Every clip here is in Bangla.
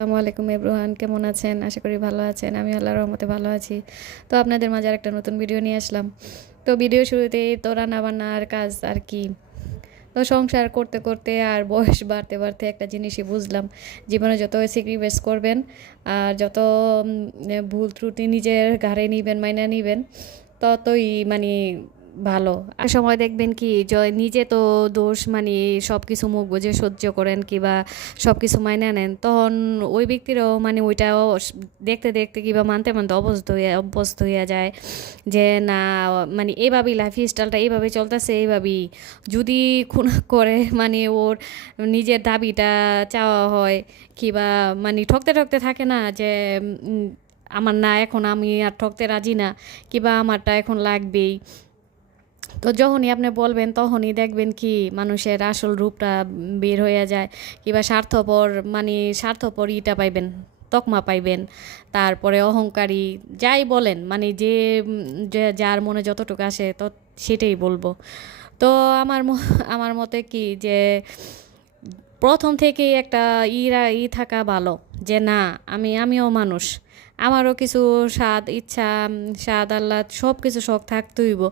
আসসালামু আলাইকুম এভরিওয়ান, কেমন আছেন? আশা করি ভালো আছেন। আমি আল্লাহর রহমতে ভালো আছি। তো আপনাদের মাঝে আরেকটা নতুন ভিডিও নিয়ে আসলাম। তো ভিডিও শুরুতেই তো রান্নাবান্নার কাজ আর কি। তো সংসার করতে করতে আর বয়স বাড়তে বাড়তে একটা জিনিসই বুঝলাম, জীবনে যত স্যাক্রিফাইস করবেন আর যত ভুল ত্রুটি নিজের ঘাড়ে নিবেন, মাইনা নিবেন, ততই মানে ভালো। আর সময় দেখবেন কি নিজে তো দোষ মানে সব কিছু মুখ বুজে সহ্য করেন কিবা সব কিছু মাইনা নেন, তখন ওই ব্যক্তিরও মানে ওইটাও দেখতে দেখতে কিবা মানতে মানতে অভ্যস্ত হয়ে যায় যে না, মানে এইভাবেই লাইফ স্টাইলটা এইভাবে চলতেছে, এইভাবেই যদি খুন করে মানে ওর নিজের দাবিটা চাওয়া হয় কিবা মানে ঠকতে ঠকতে থাকে না যে উম, আমার না, এখন আমি আর ঠকতে রাজি না, কিবা আমারটা এখন লাগবেই। তো যখনই আপনি বলবেন তখনই দেখবেন কি মানুষের আসল রূপটা বের হয়ে যায়, কিংবা স্বার্থপর মানে স্বার্থপর ইটা পাইবেন, তকমা পাইবেন। তারপরে অহংকারী যাই বলেন মানে যার মনে যতটুকু আসে তো সেটাই বলবো। তো আমার মতে কি যে প্রথম থেকেই একটা থাকা ভালো যে না, আমিও মানুষ, আমারও কিছু স্বাদ আহ্লাদ সব কিছু শখ থাকতে হইব।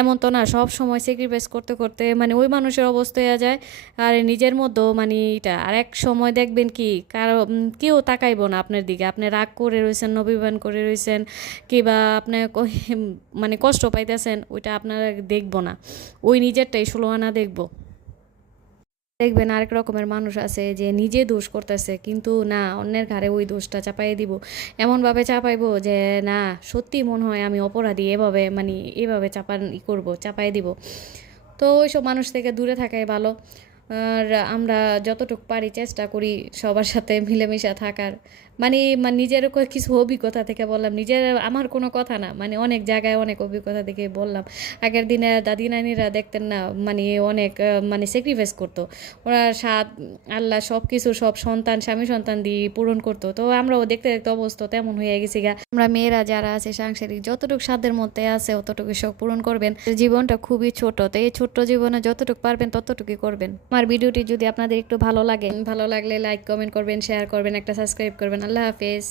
এমন তো না সব সময় স্যাক্রিফাইস করতে করতে মানে ওই মানুষের অবস্থা হয়ে যায়। আর নিজের মধ্যেও মানে এটা আর এক সময় দেখবেন কি কারো কেউ তাকাইব না আপনার দিকে, আপনি রাগ করে রয়েছেন, অভিমান করে রয়েছেন, কিবা আপনি মানে কষ্ট পাইতেছেন, ওইটা আপনারা দেখবো না, ওই নিজেরটাই ষোলো আনা দেখবো। দেখবেন আরেক রকমের মানুষ আছে যে নিজে দোষ করতেছে কিন্তু না, অন্যের ঘাড়ে ওই দোষটা চাপাই দিব, এমনভাবে চাপাইবো যে না, সত্যি মনে হয় আমি অপরাধী, এভাবে মানে এভাবে করব, চাপাই দিব। তো ওইসব মানুষ থেকে দূরে থাকাই ভালো। আর আমরা যতটুকু পারি চেষ্টা করি সবার সাথে মিলেমিশে থাকার। নিজের কিছু অভিজ্ঞতা থেকে বললাম, নিজের আমার কোনো কথা না, মানে অনেক জায়গায় অনেক অভিজ্ঞতা থেকে বললাম। আগের দিনে দাদি নানিরা দেখতেন না, মানে অনেক মানে স্যাক্রিফাইস করতো ওরা, সাত আল্লাহ সব কিছু সব সন্তান স্বামী সন্তান দিয়ে পূরণ করতো। তো আমরাও দেখতে দেখতে অবস্থা তেমন হয়ে গেছি গা। আমরা মেয়েরা যারা আছে সাংসারিক যতটুকু সাধ্যের মধ্যে আছে অতটুকু শখ পূরণ করবেন। জীবনটা খুবই ছোট, তো এই ছোট্ট জীবনে যতটুকু পারবেন ততটুকুই করবেন। আমার ভিডিওটি যদি আপনাদের একটু ভালো লাগলে লাইক কমেন্ট করবেন, শেয়ার করবেন, একটা সাবস্ক্রাইব করবেন। আল্লাহ হাফেজ।